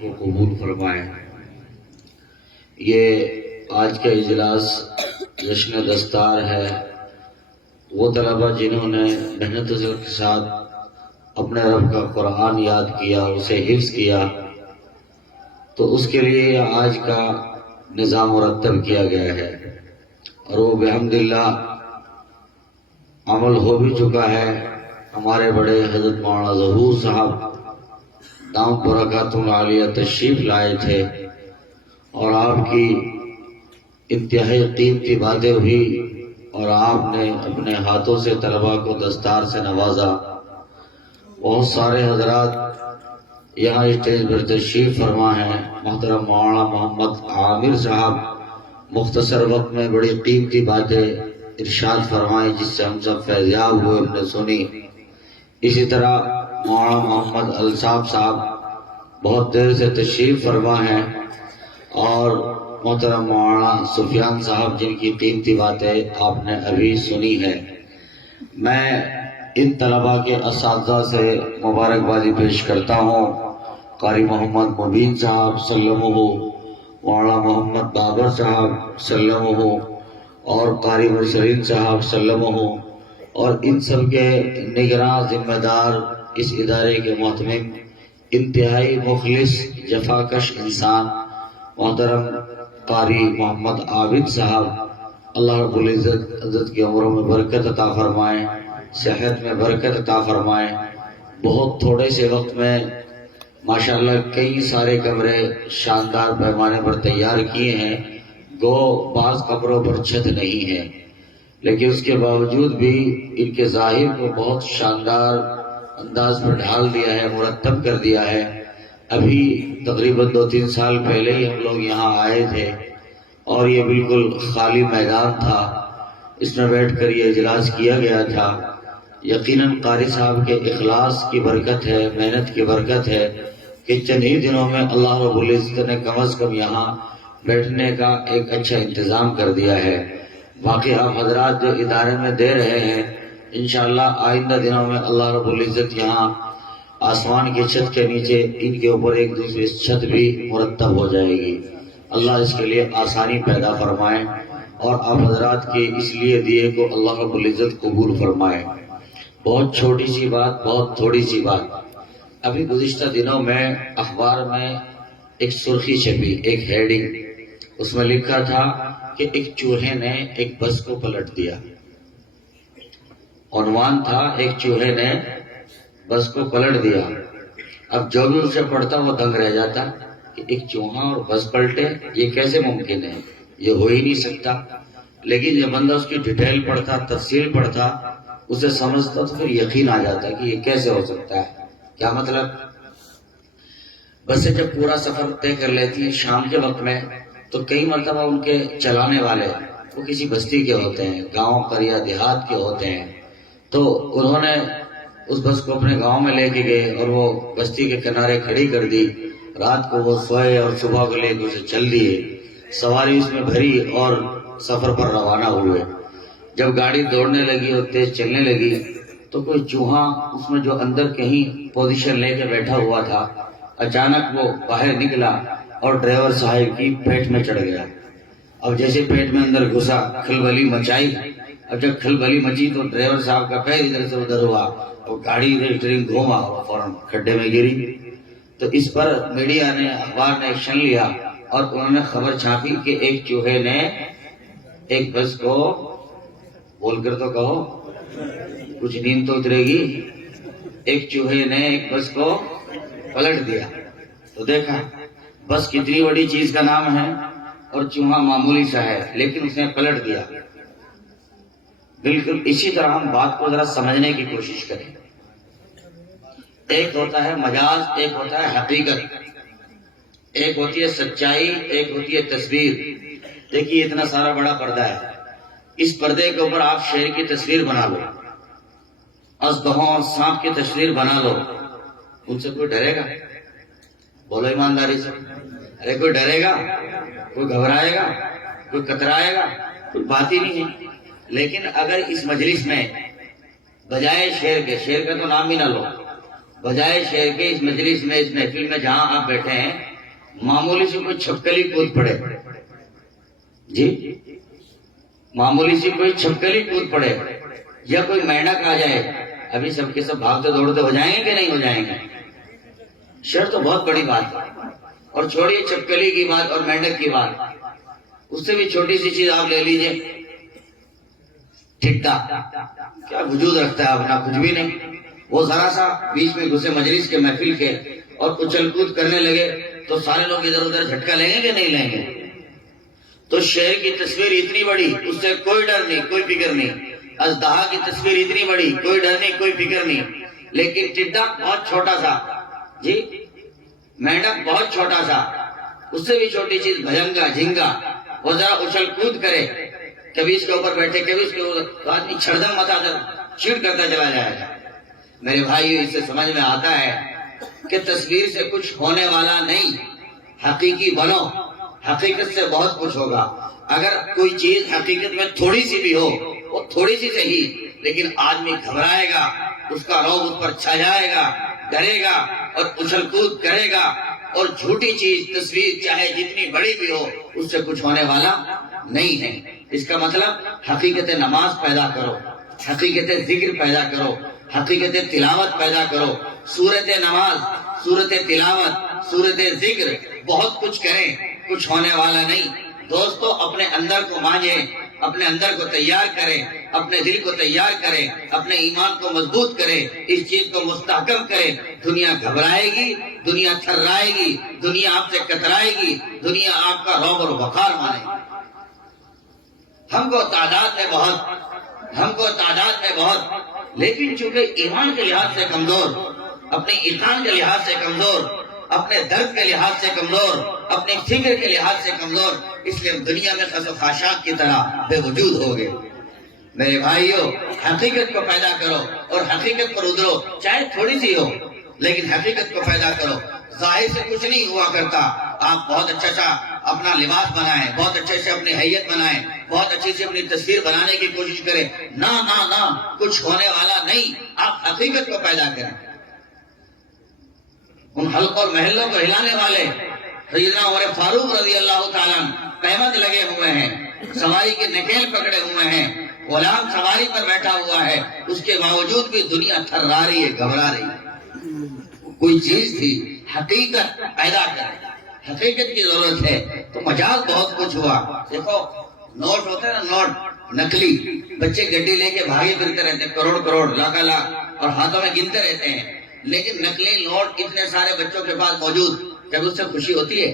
کو قبول فرمائے۔ یہ آج کا اجلاس جشن دستار ہے۔ وہ طلبہ جنہوں نے محنت کے ساتھ اپنے رب کا قرآن یاد کیا، اسے حفظ کیا، تو اس کے لیے آج کا نظام مرتب کیا گیا ہے، اور وہ بحمداللہ عمل ہو بھی چکا ہے۔ ہمارے بڑے حضرت مولانا ظہور صاحب دامت برکاتہ العالیہ تشریف لائے تھے، اور آپ کی انتہائی قیمتی باتیں ہوئی، اور آپ نے اپنے ہاتھوں سے طلباء کو دستار سے نوازا۔ بہت سارے حضرات یہاں اسٹیج پر تشریف فرما ہیں۔ محترم مولانا محمد عامر صاحب مختصر وقت میں بڑی قیمتی باتیں ارشاد فرمائیں، جس سے ہم سب فیضیاب ہوئے، ہم نے سنی۔ اسی طرح مولانا محمد الصاف صاحب بہت دیر سے تشریف فرما ہیں، اور محترم مولانا سفیان صاحب جن کی قیمتی باتیں آپ نے ابھی سنی ہے۔ میں ان طلباء کے اساتذہ سے مبارکبادی پیش کرتا ہوں۔ قاری محمد مبین صاحب سلمہ، مولانا محمد بابر صاحب سلمہ، اور قاری مرسلین صاحب سلمہ، اور ان سب کے نگراں ذمہ دار، اس ادارے کے محتمم، انتہائی مخلص جفاکش انسان محترم قاری محمد عابد صاحب، اللہ رب العزت عزت کی عمروں میں برکت عطا فرمائیں، صحت میں برکت عطا فرمائیں۔ بہت تھوڑے سے وقت میں ماشاءاللہ کئی سارے کمرے شاندار پیمانے پر تیار کیے ہیں۔ گو بعض کمروں پر چھت نہیں ہے، لیکن اس کے باوجود بھی ان کے ظاہر کو بہت شاندار انداز پر ڈھال دیا ہے، مرتب کر دیا ہے۔ ابھی تقریباً 2-3 سال پہلے ہی ہم لوگ یہاں آئے تھے، اور یہ بالکل خالی میدان تھا، اس میں بیٹھ کر یہ اجلاس کیا گیا تھا۔ یقیناً قاری صاحب کے اخلاص کی برکت ہے، محنت کی برکت ہے کہ چند ہی دنوں میں اللہ رب العزت نے کم از کم یہاں بیٹھنے کا ایک اچھا انتظام کر دیا ہے۔ باقی آپ حضرات جو ادارے میں دے رہے ہیں، انشاءاللہ آئندہ دنوں میں اللہ رب العزت یہاں آسمان کی چھت کے نیچے ان کے اوپر ایک دوسری چھت بھی مرتب ہو جائے گی۔ اللہ اس کے لیے آسانی پیدا فرمائے، اور آپ حضرات کے اس لیے دیے کو اللہ رب العزت قبول فرمائے۔ بہت چھوٹی سی بات، بہت تھوڑی سی بات۔ ابھی گزشتہ دنوں میں اخبار میں ایک سرخی چھپی، ایک ہیڈنگ، اس میں لکھا تھا کہ ایک چوہے نے ایک بس کو پلٹ دیا۔ عنوان تھا ایک چوہے نے بس کو پلٹ دیا۔ اب جو بھی اسے پڑھتا وہ دنگ رہ جاتا کہ ایک چوہا اور بس پلٹے، یہ کیسے ممکن ہے، یہ ہو ہی نہیں سکتا۔ لیکن جب بندہ اس کی ڈیٹیل پڑھتا، تفصیل پڑھتا، اسے سمجھتا، تو پھر یقین آ جاتا کہ یہ کیسے ہو سکتا ہے۔ کیا مطلب؟ بسیں جب پورا سفر طے کر لیتی ہیں شام کے وقت میں، تو کئی مرتبہ ان کے چلانے والے وہ کسی بستی کے ہوتے ہیں، گاؤں قریہ دیہات کے ہوتے ہیں، تو انہوں نے اس بس کو اپنے گاؤں میں لے کے گئے، اور وہ بستی کے کنارے کھڑی کر دی۔ رات کو وہ سوئے، اور صبح کو لے کے اسے چل دیے، سواری اس میں بھری، اور سفر پر روانہ ہوئے۔ جب گاڑی دوڑنے لگی اور تیز چلنے لگی، تو کوئی چوہا اس میں جو اندر کہیں پوزیشن لے کے بیٹھا ہوا تھا، اچانک وہ باہر نکلا اور ڈرائیور صاحب کی پیٹ میں چڑھ گیا۔ اب جیسے پیٹ میں اندر گھسا، کھلبلی مچائی۔ اب جب کھلبلی مچی تو ڈرائیور صاحب کا پیر ادھر سے ادھر ہوا، اور گاڑی اسٹیئرنگ گھوما اور فوراً کھڈے میں گری۔ تو اس پر میڈیا نے، اخبار نے ایکشن لیا، اور انہوں نے خبر چھاپی کہ ایک چوہے نے ایک بس کو، بول کر تو کہو، کچھ نیند تو اترے گی، ایک چوہے نے ایک بس کو پلٹ دیا۔ تو دیکھا بس کتنی بڑی چیز کا نام ہے، اور چوہا معمولی سا ہے، لیکن اس نے پلٹ دیا۔ بالکل اسی طرح ہم بات کو ذرا سمجھنے کی کوشش کریں۔ ایک ہوتا ہے مجاز، ایک ہوتا ہے حقیقت، ایک ہوتی ہے سچائی، ایک ہوتی ہے تصویر۔ دیکھیے اتنا سارا بڑا پردہ ہے، اس پردے کے اوپر آپ شیر کی تصویر بنا لو، اژدہوں اور سانپ کی تصویر بنا لو، ان سے کوئی ڈرے گا؟ بولو ایمانداری سے، ارے کوئی ڈرے گا؟ کوئی گھبرائے گا؟ کوئی کترائے گا؟ کوئی بات ہی نہیں ہے۔ لیکن اگر اس مجلس میں بجائے شیر کے، شیر کا تو نام بھی نہ لو، بجائے شہر کے اس مجلس میں، اس محفل میں جہاں آپ بیٹھے ہیں، معمولی سے کوئی چھپکلی کود پڑے، جی معمولی سے کوئی چھپکلی کود پڑے یا کوئی مینڈک آ جائے، ابھی سب کے سب بھاگتے دوڑتے ہو جائیں گے کہ نہیں ہو جائیں گے؟ شہر تو بہت بڑی بات ہے، اور چھوڑیے چھپکلی کی بات اور مینڈک کی بات، اس سے بھی چھوٹی سی چیز آپ لے لیجئے، ٹھٹا کیا وجود رکھتا ہے اپنا؟ کچھ بھی نہیں۔ وہ ذرا سا بیچ میں گھسے مجلس کے محفل کے اور اچھل کود کرنے لگے تو سارے لوگ ادھر ادھر جھٹکا لیں گے کہ نہیں لیں گے؟ تو شہر کی تصویر اتنی بڑی، اس سے کوئی ڈر نہیں، کوئی فکر نہیں۔ اژدہا کی تصویر اتنی بڑی، کوئی ڈر نہیں، کوئی فکر نہیں، لیکن ٹڈا بہت چھوٹا سا، جی مینڈک بہت چھوٹا سا، اس سے بھی چھوٹی چیز بھجنگا جھینگا، وہ ذرا اچھل کود کرے، کبھی اس کے اوپر بیٹھے کبھی اس کے اوپر، تو آدمی چھڑدم متا کر چیڑ کرتا چلا جائے گا۔ میرے بھائی اس سے سمجھ میں آتا ہے کہ تصویر سے کچھ ہونے والا نہیں، حقیقی بنو، حقیقت سے بہت کچھ ہوگا۔ اگر کوئی چیز حقیقت میں تھوڑی سی بھی ہو، وہ تھوڑی سی صحیح، لیکن آدمی گھبرائے گا، اس کا روب اس پر چھا جائے گا، ڈرے گا اور اچھل کود کرے گا، اور جھوٹی چیز تصویر چاہے جتنی بڑی بھی ہو، اس سے کچھ ہونے والا نہیں ہے۔ اس کا مطلب حقیقت نماز پیدا کرو، حقیقت ذکر پیدا کرو، حقیقت تلاوت پیدا کرو، سورت نماز، سورت تلاوت، سورت ذکر، بہت کچھ کریں، کچھ ہونے والا نہیں۔ دوستو اپنے اندر کو مانجیں، اپنے اندر کو تیار کریں، اپنے دل کو تیار کریں، اپنے ایمان کو مضبوط کریں، اس چیز کو مستحکم کریں۔ دنیا گھبرائے گی، دنیا تھرائے گی، دنیا آپ سے کترائے گی، دنیا آپ کا رعب اور وقار مانے گی۔ ہم کو تعداد ہے بہت، لیکن چونکہ ایمان کے لحاظ سے کمزور، اپنے ایمان کے لحاظ سے کمزور، اپنے درد کے لحاظ سے کمزور، اپنے فکر کے لحاظ سے کمزور، اس لیے دنیا میں خس و خاشاک کی طرح بے وجود ہو گئے۔ میرے بھائیو، حقیقت کو پیدا کرو اور حقیقت پر اترو، چاہے تھوڑی سی ہو، لیکن حقیقت کو پیدا کرو۔ ظاہر سے کچھ نہیں ہوا کرتا، آپ بہت اچھا سا اپنا لباس بنائیں، بہت اچھے سے اپنی حیت بنائیں، بہت اچھی سے اپنی تصویر بنانے کی کوشش کریں، نہ نہ نہ، کچھ ہونے والا نہیں۔ آپ حقیقت کو پیدا کریں۔ ان حلق اور محلوں کو ہلانے والے سیدنا عمر فاروق رضی اللہ تعالیٰ قیمت لگے ہوئے ہیں، سواری کے نکیل پکڑے ہوئے ہیں، غلام سواری پر بیٹھا ہوا ہے، اس کے باوجود بھی دنیا تھرا رہی ہے، گھبرا رہی ہے۔ کوئی چیز تھی، حقیقت پیدا کر، حقیقت کی ضرورت ہے۔ تو مجاز بہت کچھ ہوا۔ دیکھو نوٹ ہوتے ہیں نا، نوٹ نکلی، بچے گڈی لے کے بھاگے پھرتے رہتے ہیں، کروڑ کروڑ لاکھ لاکھ، اور ہاتھوں میں گنتے رہتے ہیں، لیکن نکلی نوٹ اتنے سارے بچوں کے پاس موجود، جب اس سے خوشی ہوتی ہے؟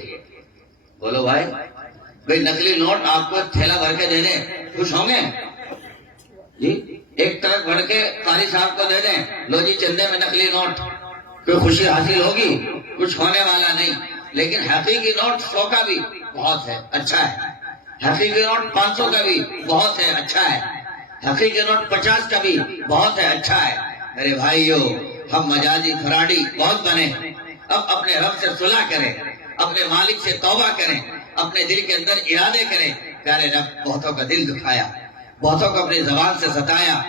بولو بھائی نکلی نوٹ آپ کو تھیلا بھر کے دے دیں، خوش ہوں گے؟ جی ایک ٹرک بھر کے قاری صاحب کو دے دیں، لو جی چندے میں نکلی نوٹ، کوئی خوشی حاصل ہوگی؟ کچھ ہونے والا نہیں۔ لیکن حقیقی نوٹ 100 کا بھی بہت ہے، اچھا ہے، حقیقی نوٹ 500 کا بھی بہت ہے، اچھا ہے، حقیقی نوٹ 50 کا بھی بہت ہے، اچھا ہے۔ میرے بھائیو، ہم مجازی فراڈی بہت بنے، اب اپنے رب سے صلح کریں، اپنے مالک سے توبہ کریں، اپنے دل کے اندر ارادے کریں۔ پیارے رب بہتوں کا دل دکھایا، بہتوں کو اپنی زبان سے ستایا،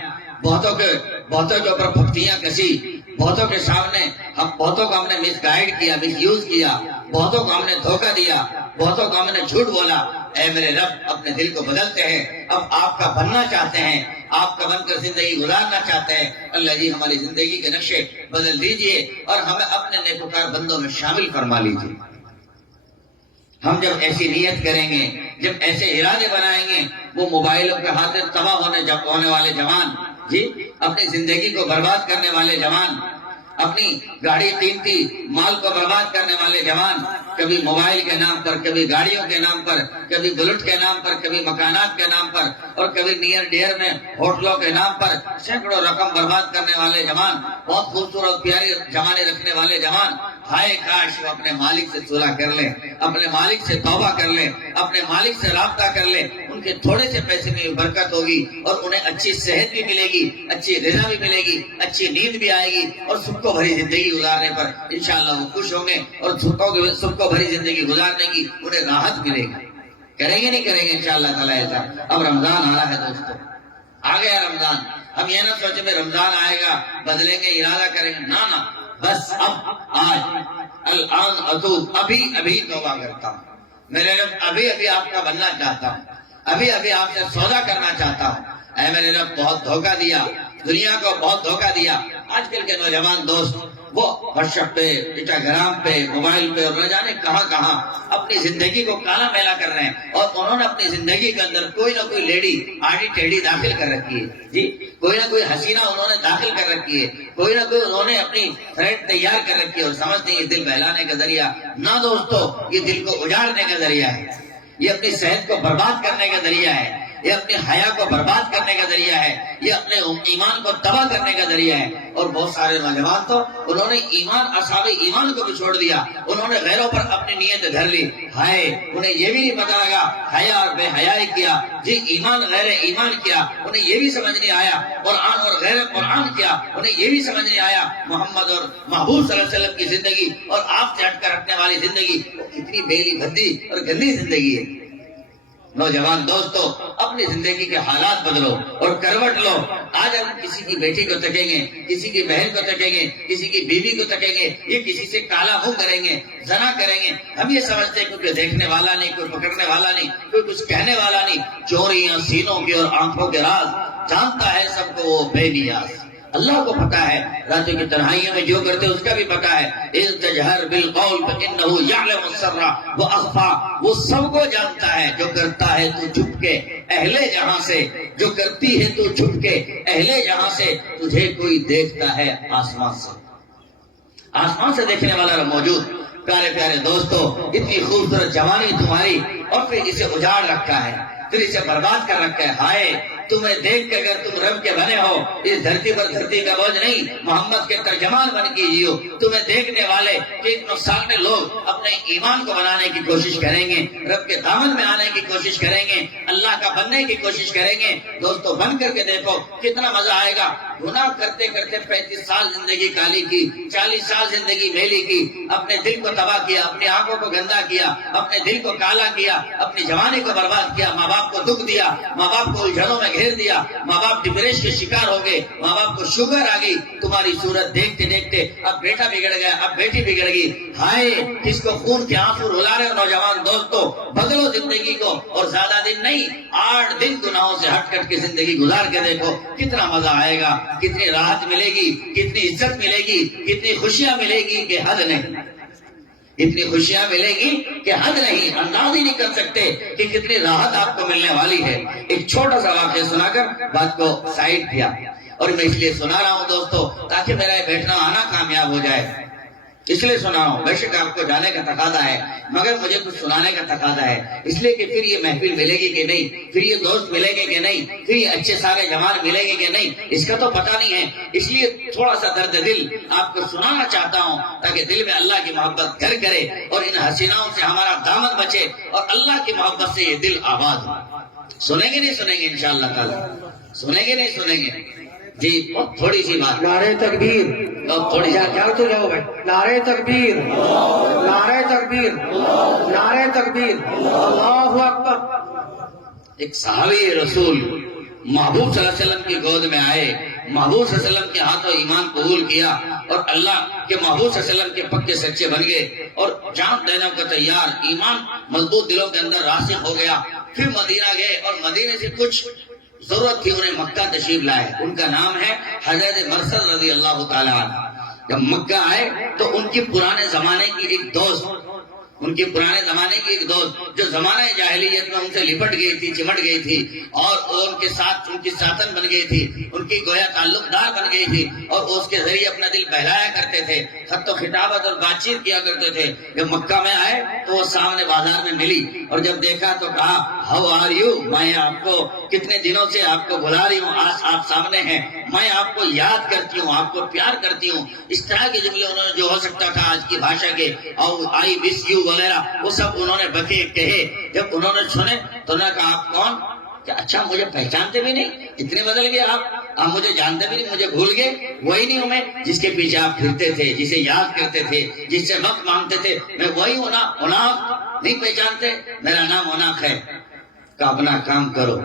بہتوں کے اوپر پھپتیاں کسی، بہتوں کے سامنے بہتوں کو ہم نے مس گائیڈ کیا، مس یوز کیا، بہتوں کو ہم نے دھوکہ دیا، بہتوں کو ہم نے جھوٹ بولا۔ اے میرے رب اپنے دل کو بدلتے ہیں، اب آپ کا بننا چاہتے ہیں، آپ کا بن کر زندگی گزارنا چاہتے ہیں۔ اللہ جی ہماری زندگی کے نقشے بدل دیجئے اور ہمیں اپنے نیکوکار بندوں میں شامل فرما لیجئے۔ ہم جب ایسی نیت کریں گے، جب ایسے ارادے بنائیں گے، وہ موبائلوں کے ہاتھ تباہ ہونے والے جوان، جی اپنی زندگی کو برباد کرنے والے جوان، اپنی گاڑی قیمتی مال کو برباد کرنے والے جوان، کبھی موبائل کے نام پر، کبھی گاڑیوں کے نام پر، کبھی بلٹ کے نام پر، کبھی مکانات کے نام پر، اور کبھی نیئر ڈیئر میں ہوٹلوں کے نام پر سینکڑوں رقم برباد کرنے والے جوان، بہت خوبصورت پیاری جوانی رکھنے والے جوان، ہائے کاش وہ اپنے مالک سے صلح کر لیں، اپنے مالک سے توبہ کر لیں، اپنے مالک سے رابطہ کر لیں، ان کے تھوڑے سے پیسے میں برکت ہوگی، اور انہیں اچھی صحت بھی ملے گی، اچھی رضا بھی ملے گی، اچھی نیند بھی آئے گی، اور سب کو بھری زندگی گزارنے پر انشاءاللہ وہ خوش ہوں گے، اور سب کو بھری زندگی گزارنے کی انہیں راحت ملے گی۔ کریں گے نہیں کریں گے انشاءاللہ تعالیٰ ایسا؟ اب رمضان آ رہا ہے دوستو، آ گیا رمضان۔ ہم یہ نہ سوچیں میں رمضان آئے گا بدلیں گے، ارادہ کریں گے، نہ بس اب آج الآن اتوب، ابھی ابھی توبہ کرتا ہوں میرے رب، ابھی ابھی آپ کا بننا چاہتا ہوں، ابھی ابھی آپ سے سودا کرنا چاہتا ہوں۔ اے میرے رب، بہت دھوکہ دیا، دنیا کو بہت دھوکہ دیا۔ آج کل کے نوجوان دوست وہ واٹس ایپ پہ، انسٹاگرام پہ، موبائل پہ اور نہ جانے کہاں کہاں اپنی زندگی کو کالا میلا کر رہے ہیں، اور انہوں نے اپنی زندگی کے اندر کوئی نہ کوئی لیڈی آڑی ٹیڑھی داخل کر رکھی ہے جی، کوئی نہ کوئی حسینہ انہوں نے داخل کر رکھی ہے، کوئی نہ کوئی انہوں نے اپنی تھریڈ تیار کر رکھی ہے، اور سمجھتے ہیں یہ دل بہلانے کا ذریعہ۔ نہ دوستو، یہ دل کو اجاڑنے کا ذریعہ ہے، یہ اپنی صحت کو برباد کرنے کا ذریعہ ہے، یہ اپنے حیا کو برباد کرنے کا ذریعہ ہے، یہ اپنے ایمان کو تباہ کرنے کا ذریعہ ہے۔ اور بہت سارے نوجوان تو انہوں نے ایمان، اصحاب ایمان کو بھی چھوڑ دیا، انہوں نے غیروں پر اپنی نیت دھر لی، ہائے انہیں یہ بھی نہیں پتا لگا، حیا اور بے حیائی کیا جی، ایمان غیر ایمان کیا، انہیں یہ بھی سمجھ نہیں آیا، قرآن اور غیر قرآن کیا، انہیں یہ بھی سمجھ نہیں آیا، محمد اور محبوب صلی اللہ علیہ وسلم کی زندگی اور آپ سے ہٹ کر رکھنے والی زندگی وہ کتنی بیلی بھدی اور گندی زندگی ہے۔ نوجوان دوستو، اپنی زندگی کے حالات بدلو اور کروٹ لو۔ آج ہم کسی کی بیٹی کو تکیں گے، کسی کی بہن کو تکیں گے، کسی کی بیوی کو تکیں گے، یہ کسی سے کالا منہ کریں گے، زنا کریں گے، ہم یہ سمجھتے ہیں کوئی دیکھنے والا نہیں، کوئی پکڑنے والا نہیں، کوئی کچھ کہنے والا نہیں۔ چوریاں سینوں کی اور آنکھوں کے راز جانتا ہے سب کو وہ بے نیاز۔ اللہ کو پتا ہے، راتوں کی تنہائیوں میں جو کرتے اس کا بھی پتا ہے۔ اذ تجہر بالقول فانہ یعلم السر واخفی، وہ سب کو جانتا ہے، جو کرتا ہے تو چھپ کے اہل جہاں سے، جو کرتی ہے تو چھپ کے اہل جہاں سے، تجھے کوئی دیکھتا ہے آسمان سے، آسمان سے دیکھنے والا موجود۔ پیارے پیارے دوستو، اتنی خوبصورت جوانی تمہاری، اور پھر اسے اجاڑ رکھا ہے، پھر اسے برباد کر رکھا ہے۔ ہائے تمہیں دیکھ کے اگر تم رب کے بنے ہو، اس دھرتی پر دھرتی کا بوجھ نہیں، محمد کے ترجمان بن کے جیو۔ تمہیں دیکھنے والے کہ نقصان لوگ اپنے ایمان کو بنانے کی کوشش کریں گے، رب کے دامن میں آنے کی کوشش کریں گے، اللہ کا بننے کی کوشش کریں گے۔ دوستو بن کر کے دیکھو کتنا مزہ آئے گا۔ گناہ کرتے کرتے 35 سال زندگی کالی کی، 40 سال زندگی میلی کی، اپنے دل کو تباہ کیا، اپنی آنکھوں کو گندا کیا، اپنے دل کو کالا کیا، اپنی جوانی کو برباد کیا، ماں باپ کو دکھ دیا، ماں باپ کو الجھنوں میں گھیر دیا، ماں باپ ڈپریشن کے شکار ہو گئے، ماں باپ کو شوگر آ گئی، تمہاری صورت دیکھتے دیکھتے اب بیٹا بگڑ گیا، اب بیٹی بگڑ گئی۔ ہائے کس کو خون کے آنسو رلا رہے ہو نوجوان دوستو، بدلو زندگی کو، اور زیادہ دن نہیں، 8 دن گناہوں سے ہٹ کٹ کے زندگی گزار کے دیکھو کتنا مزہ آئے گا، کتنی راحت ملے گی، کتنی عزت ملے گی، کتنی خوشیاں ملے گی کہ حد نہیں، اتنی خوشیاں ملے گی کہ حد نہیں، انداز ہی نہیں کر سکتے کہ کتنی راحت آپ کو ملنے والی ہے۔ ایک چھوٹا سا واقعہ سنا کر بات کو سائڈ کیا، اور میں اس لیے سنا رہا ہوں دوستو تاکہ میرا یہ بیٹھنا آنا کامیاب ہو جائے، اس لیے سنا رہا ہوں۔ بے شک آپ کو جانے کا تقاضا ہے، مگر مجھے کچھ سنانے کا تقاضا ہے، اس لیے کہ پھر یہ محفل ملے گی کہ نہیں، پھر یہ دوست ملے گے کہ نہیں، پھر یہ اچھے سارے جوان ملے گے کہ نہیں، اس کا تو پتہ نہیں ہے۔ اس لیے تھوڑا سا درد دل آپ کو سنانا چاہتا ہوں تاکہ دل میں اللہ کی محبت گھر کرے، اور ان حسیناؤں سے ہمارا دامن بچے، اور اللہ کی محبت سے یہ دل آباد ہو۔ سنیں گے نہیں سنیں گے انشاءاللہ تعالی، سنیں گے نہیں سنیں گے جی؟ بہت تھوڑی سی بات، نعرہ تکبیر، تھوڑی سی کیا تو جاؤ بھائی، نعرہ تکبیر، نعرہ تکبیر، نعرہ تکبیر، اللہ اکبر۔ ایک صحابی رسول محبوب صلی اللہ علیہ وسلم کی گود میں آئے، محبوب صلی اللہ علیہ وسلم کے ہاتھوں ایمان قبول کیا، اور اللہ کے محبوب صلی اللہ علیہ وسلم کے پکے سچے بن گئے، اور جان دینے کو تیار، ایمان مضبوط دلوں کے اندر راسخ ہو گیا۔ پھر مدینہ گئے، اور مدینے سے کچھ ضرورت تھی انہیں مکہ تشریف لائے، ان کا نام ہے حضرت مرثد رضی اللہ تعالیٰ عنہ۔ جب مکہ آئے تو ان کی پرانے زمانے کی ایک دوست، ان کے پرانے زمانے کی ایک دوست جو زمانہ جاہلیت میں ان سے لپٹ گئی تھی، چمٹ گئی تھی، اور ان کے ساتھ ان کی ساتن بن گئی تھی، ان کی گویا تعلق دار بن گئی تھی، اور اس کے ذریعے اپنا دل بہلایا کرتے تھے، خط و خطابت اور بات چیت کیا کرتے تھے۔ جب مکہ میں آئے تو وہ سامنے بازار میں ملی، اور جب دیکھا تو کہا ہاؤ آر یو، میں آپ کو کتنے دنوں سے آپ کو بلا رہی ہوں، آج آپ سامنے ہیں، میں آپ کو یاد کرتی ہوں، آپ کو پیار کرتی ہوں۔ اس طرح کے جملے انہوں نے جو ہو سکتا تھا آج کی بھاشا کے، اور آئی مس یو وغیرہ، وہ سب انہوں نے بکے کہے۔ جب انہوں نے سنے تو انہوں نے کہا آپ کون؟ کہ اچھا مجھے پہچانتے بھی نہیں، اتنے بدل گئے آپ مجھے جانتے بھی نہیں، مجھے بھول گئے، وہی نہیں ہوں میں جس کے پیچھے آپ پھرتے تھے، جسے یاد کرتے تھے، جس سے وقت مانگتے تھے، میں وہی ہوں نا؟ عناق نہیں پہچانتے؟ میرا نام عناق ہے۔ کہ اپنا کام کرو،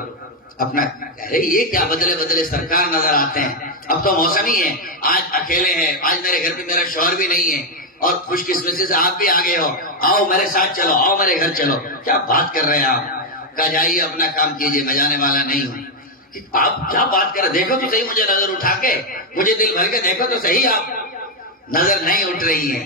اپنا ارے یہ کیا بدلے بدلے سرکار نظر آتے ہیں. اب تو موسم ہی ہے, آج اکیلے ہیں, آج میرے گھر پہ میرا شوہر بھی نہیں ہے اور خوش قسمتی سے آپ بھی آگے ہو, آؤ میرے ساتھ چلو, آؤ میرے گھر چلو. کیا بات کر رہے ہیں آپ؟ کہا جائیے اپنا کام کیجیے, میں جانے والا نہیں ہوں. آپ کیا بات کر رہے, دیکھو تو صحیح مجھے نظر اٹھا کے, مجھے دل بھر کے دیکھو تو صحیح, آپ نظر نہیں اٹھ رہی ہیں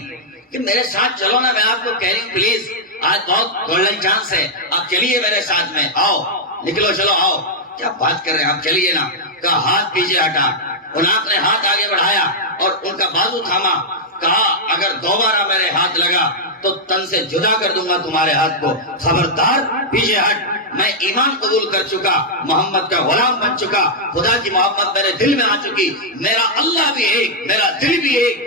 کہ میرے ساتھ چلو نا. میں آپ کو کہہ رہی ہوں پلیز, آج بہت گولڈن چانس ہے, آپ چلیے میرے ساتھ میں, آؤ نکلو چلو آؤ. کیا بات کر رہے ہیں آپ, چلیے نا. کہا ہاتھ پیچھے ہٹا, ان آپ نے ہاتھ آگے بڑھایا اور ان کا بازو تھاما. کہا اگر دوبارہ میرے ہاتھ لگا تو تن سے جدا کر دوں گا تمہارے ہاتھ کو, خبردار پیچھے ہٹ. میں ایمان قبول کر چکا, محمد کا غلام بن چکا, خدا کی محبت میرے دل میں آ چکی, میرا اللہ بھی ایک, میرا دل بھی ایک,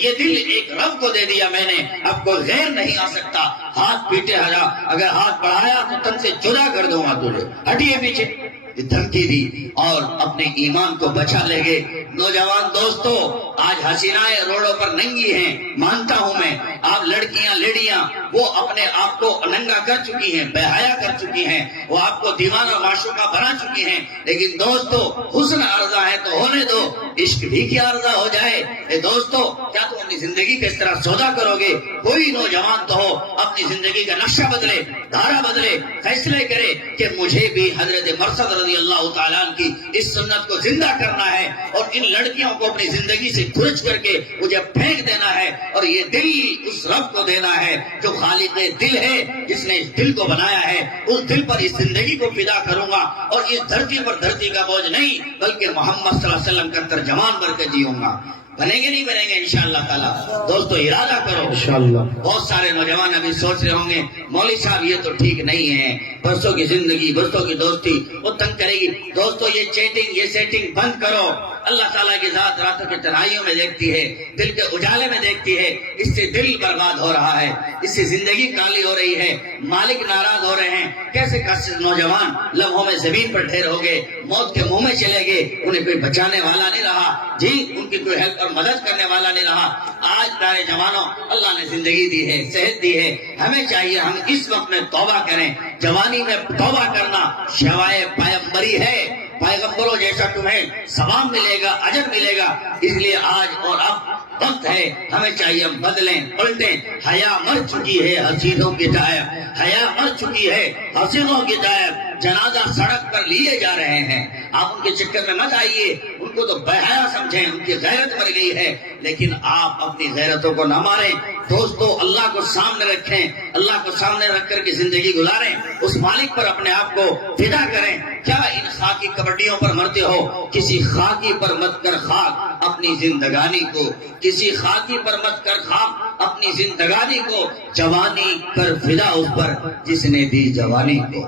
یہ دل ایک رب کو دے دیا میں نے, اب کوئی غیر نہیں آ سکتا. ہاتھ پیٹے ہٹا, اگر ہاتھ بڑھایا تو تن سے جدا کر دوں گا تجھے, ہٹیے پیچھے. دھمکی دی اور اپنے ایمان کو بچا لے گئے. نوجوان دوستو, آج حسینائیں روڈوں پر ننگی ہیں, مانتا ہوں میں. آپ لڑکیاں لیڈیاں وہ اپنے آپ کو ننگا کر چکی ہیں, بے حیا کر چکی ہیں, وہ آپ کو دیوانہ معشوقہ بنا چکی ہیں. لیکن دوستو, حسن عرضہ ہے تو ہونے دو, عشق بھی کیا عرضہ ہو جائے. اے دوستو, کیا تم اپنی زندگی کا اس طرح سودا کرو گے؟ کوئی نوجوان تو ہو اپنی زندگی کا نقشہ بدلے, دھارا بدلے, فیصلے کرے کہ مجھے بھی حضرت مرثد رضی اللہ تعالیٰ عنہ کی اس سنت کو زندہ کرنا ہے اور ان لڑکیوں کو اپنی زندگی سے کھرچ کر کے مجھے پھینک دینا ہے, اور یہ دل اس رب کو دینا ہے جو خالق دل ہے, جس نے اس دل کو بنایا ہے. اس دل پر اس زندگی کو فدا کروں گا اور اس دھرتی پر دھرتی کا بوجھ نہیں بلکہ محمد صلی اللہ علیہ وسلم کا ترجمان بن کے جیوں گا. بنیں گے نہیں بنیں گے انشاءاللہ تعالیٰ. دوستو ارادہ کرو انشاءاللہ. بہت سارے نوجوان ابھی سوچ رہے ہوں گے مولوی صاحب یہ تو ٹھیک نہیں ہے, برسوں کی زندگی, برسوں کی دوستی وہ تنگ کرے گی. دوستو یہ چیٹنگ, یہ سیٹنگ بند کرو. اللہ تعالیٰ کی ذات راتوں کی تنہائیوں میں دیکھتی ہے, دل کے اجالے میں دیکھتی ہے. اس سے دل برباد ہو رہا ہے, اس سے زندگی کالی ہو رہی ہے, مالک ناراض ہو رہے ہیں. کیسے نوجوان لمحوں میں زمین پر ڈھیر ہو گئے, موت کے منہ میں چلے گئے, انہیں کوئی بچانے والا نہیں رہا, جی ان کی کوئی ہیلپ اور مدد کرنے والا نہیں رہا. آج پیارے جوانوں, اللہ نے زندگی دی ہے, صحت دی ہے, ہمیں چاہیے ہم اس وقت میں توبہ کریں. جوانی میں توبہ کرنا شوائے پیغمبری ہے. پیغمبروں جیسا تمہیں ثواب ملے گا, اجر ملے گا. اس لیے آج اور اب وقت ہے, ہمیں چاہیے ہم بدلیں, پلٹیں. حیا مر چکی ہے حسینوں کی ٹائب, حیا مر چکی ہے حسینوں کی ٹائب. جنازہ سڑک پر لیے جا رہے ہیں, آپ ان کے چکر میں مت آئیے. ان کو تو بے حیا سمجھیں, ان کی غیرت مر گئی ہے, لیکن آپ اپنی غیرتوں کو نہ ماریں. دوستو اللہ کو سامنے رکھیں, اللہ کو سامنے رکھ کر کے زندگی گزاریں, اس مالک پر اپنے آپ کو فدا کریں. کیا ان خاکی کبڈیوں پر مرتے ہو؟ کسی خاکی پر مت کر خاک اپنی زندگانی کو, کسی خاکی پر مت کر خاک اپنی زندگانی کو. جوانی کر فدا اس پر جس نے دی جوانی کو.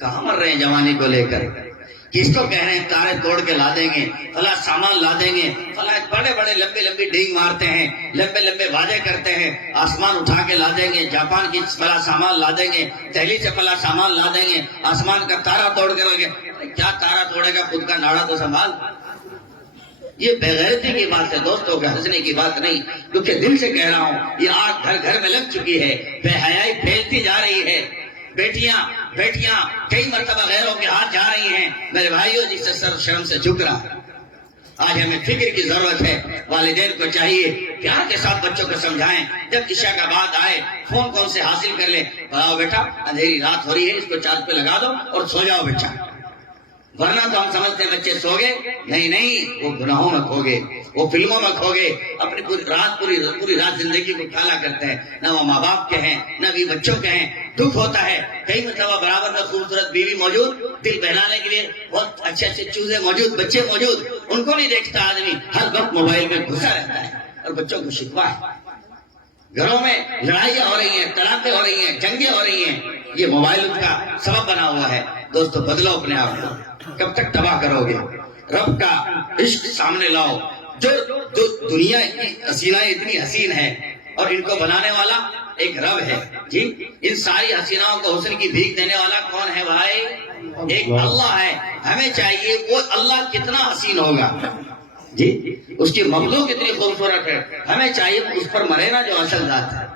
کہاں مر رہے ہیں جوانی کو لے کر؟ کس کو کہہ رہے ہیں تارے توڑ کے لا دیں گے, فلاں سامان لا دیں گے, فلاں بڑے بڑے لمبی لمبی ڈینگ مارتے ہیں, لمبے لمبے وعدے کرتے ہیں, آسمان اٹھا کے لا دیں گے, جاپان کی فلاں سامان لا دیں گے, دہلی سے فلاں سامان لا دیں گے, آسمان کا تارا توڑ کے رکھیں گے. کیا تارا توڑے گا, خود کا ناڑا تو سنبھال. یہ بےغیرتی کی بات ہے دوستوں, کے ہنسنے کی بات نہیں. کیونکہ دل سے کہہ رہا ہوں, یہ آگ گھر گھر میں لگ چکی ہے, بے حیائی پھیلتی جا رہی ہے. بیٹیاں کئی مرتبہ غیروں کے ہاتھ جا رہی ہیں. میرے بھائیوں, جس سے سر شرم سے جھک رہا. آج ہمیں فکر کی ضرورت ہے. والدین کو چاہیے پیار کے ساتھ بچوں کو سمجھائیں. جب عشاء کا بعد آئے فون سے حاصل کر لیں, بتاؤ بیٹا اندھیری رات ہو رہی ہے, اس کو چارج پہ لگا دو اور سو جاؤ بچہ. ورنہ تو ہم سمجھتے ہیں بچے سو گئے, نہیں, وہ گناہوں میں کھو گئے, وہ فلموں میں کھو گئے, اپنی پوری رات زندگی کو کھالا کرتے ہیں. نہ وہ ماں باپ کے ہیں, نہ بھی بچوں کے ہیں. دکھ ہوتا ہے. کئی مرتبہ برابر میں خوبصورت بیوی موجود, دل بہلانے کے لیے بہت اچھے اچھے چوزے موجود, بچے موجود, ان کو نہیں دیکھتا آدمی, ہر وقت موبائل میں گھسا رہتا ہے. اور بچوں کو شکوا ہے. گھروں میں لڑائیاں ہو رہی ہیں, طلاقیں ہو رہی ہیں, جنگیں ہو رہی ہیں. یہ موبائل کا سبب بنا ہوا ہے. دوستو بدلو اپنے آپ کو. کب تک تباہ کرو گے؟ رب کا عشق سامنے لاؤ. جو دنیا کی حسینائیں اتنی حسین ہے اور ان کو بنانے والا ایک رب ہے. جی ان ساری حسیناؤں کو حسن کی بھیک دینے والا کون ہے بھائی؟ ایک اللہ ہے. ہمیں چاہیے وہ اللہ کتنا حسین ہوگا, جی اس کی مخلوق اتنی خوبصورت ہے, ہمیں چاہیے اس پر مرے نا جو اصل ذات ہے.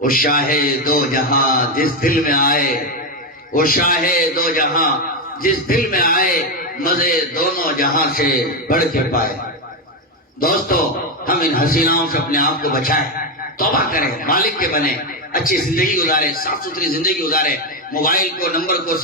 وہ شاہ دو جہاں جس دل میں آئے, وہ شاہ دو جہاں جس دل میں آئے مزے دونوں جہاں سے بڑھ کے پائے. دوستو ہم ان حسیناؤں سے اپنے آپ کو بچائیں, توبہ کریں, مالک کے بنیں, اچھی زندگی گزارے, صاف ستھری زندگی گزارے. موبائل کو, نمبر کو,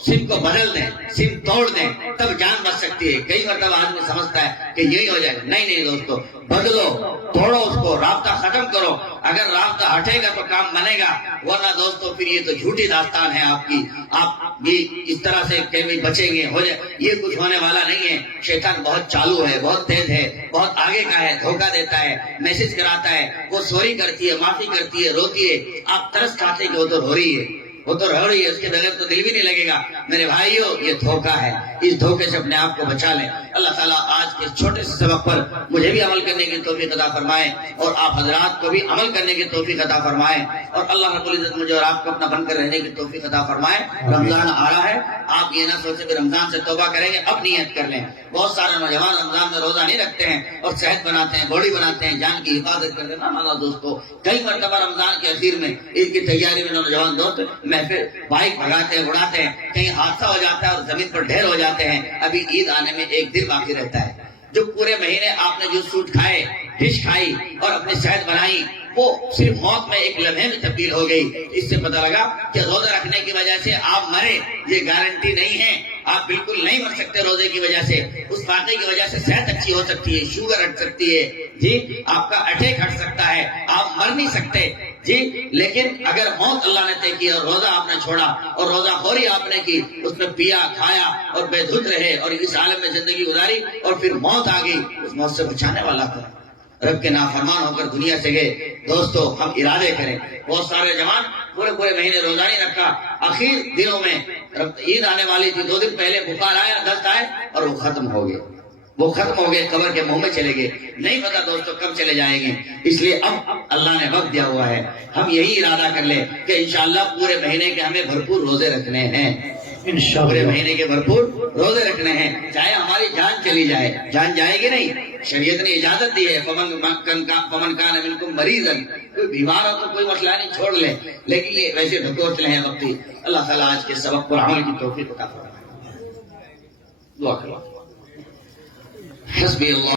سم کو بدل دیں, سم توڑ دیں, تب جان بچ سکتی ہے. کئی مرتبہ آدمی سمجھتا ہے کہ یہی ہو جائے گا. نہیں دوستو, بدلو, توڑو اس کو, رابطہ ختم کرو. اگر رابطہ ہٹے گا تو کام بنے گا, ورنہ دوستو پھر یہ تو جھوٹی داستان ہے آپ کی. آپ بھی اس طرح سے کہ بچیں گے, ہو جائے, یہ کچھ ہونے والا نہیں ہے. شیطان بہت چالو ہے, بہت تیز ہے, بہت آگے کا ہے, دھوکہ دیتا ہے, میسج کراتا ہے. وہ سوری کرتی ہے, معافی کرتی ہے, روتی ہے. آپ ترس کھاتے کہ وہ تو رو رہی ہے, وہ تو رو رہی ہے, اس کے بغیر تو دل بھی نہیں لگے گا. میرے بھائیو, یہ دھوکہ ہے. اس دھوکے سے اپنے آپ کو بچا لیں. اللہ تعالیٰ آج کے چھوٹے سے سبق پر مجھے بھی عمل کرنے کی توفیق عطا فرمائے, اور آپ حضرات کو بھی عمل کرنے کی توفیق عطا فرمائے, اور اللہ رب العزت مجھے اور آپ کو اپنا بن کر رہنے کی توفیق عطا فرمائے. رمضان آ رہا ہے, آپ یہ نہ سوچیں کہ رمضان سے توبہ کریں گے, اب نیت کر لیں. بہت سارے نوجوان رمضان میں روزہ نہیں رکھتے ہیں اور صحت بناتے ہیں, باڈی بناتے ہیں, جان کی حفاظت کرتے ہیں. مانا دوستو, کئی مرتبہ رمضان کے اخیر میں, عید کی تیاری میں نوجوان دوست محفل بائک بھگاتے ہیں, اڑاتے ہیں, کہیں حادثہ ہو جاتا ہے اور زمین پر ڈھیر ہو جاتے ہیں. ابھی عید آنے میں ایک دن باقی رہتا ہے. جو پورے مہینے آپ نے جو سوٹ کھائے, ڈش کھائی اور اپنی صحت بنائی, وہ صرف موت میں ایک لمحے میں تبدیل ہو گئی. اس سے پتہ لگا کہ روزہ رکھنے کی وجہ سے آپ مرے, یہ گارنٹی نہیں ہے. آپ بالکل نہیں مر سکتے روزے کی وجہ سے. اس واقعے کی وجہ سے صحت اچھی ہو سکتی ہے, شوگر ہٹ سکتی ہے, جی آپ کا اٹیک ہٹ سکتا ہے, آپ مر نہیں سکتے, جی. لیکن اگر موت اللہ نے طے کی اور روزہ آپ نے چھوڑا اور روزہ خوری آپ نے کی, اس میں پیا کھایا اور بے دھت رہے اور اس عالم میں زندگی گزاری اور پھر موت آ گئی, اس موت سے بچانے والا تھا. رب کے نافرمان ہو کر دنیا سے گئے. دوستو ہم ارادے کریں. بہت سارے جوان پورے مہینے روزہ نہیں رکھا, اخیر دنوں میں عید آنے والی تھی, 2 دن پہلے بخار آیا, دست آئے اور وہ ختم ہو گئے. وہ ختم ہو گئے, قبر کے منہ میں چلے گئے. نہیں پتا دوستو کب چلے جائیں گے. اس لیے اب اللہ نے وقت دیا ہوا ہے, ہم یہی ارادہ کر لیں کہ انشاءاللہ پورے مہینے کے ہمیں بھرپور روزے رکھنے ہیں. پورے مہینے کے بھرپور روزے رکھنے ہیں, چاہے ہماری جان چلی جائے. جان جائے گی نہیں, شریعت نے اجازت دی ہے. فمن کان منکم مریضا, کوئی بیمار ہو تو کوئی مسئلہ نہیں, چھوڑ لے, لیکن یہ ویسے ڈھکوسلے ہیں وقتی. اللہ تعالیٰ آج کے سبق پر عمل کی توفیق عطا فرمائے. دعا کرو. حسبی اللہ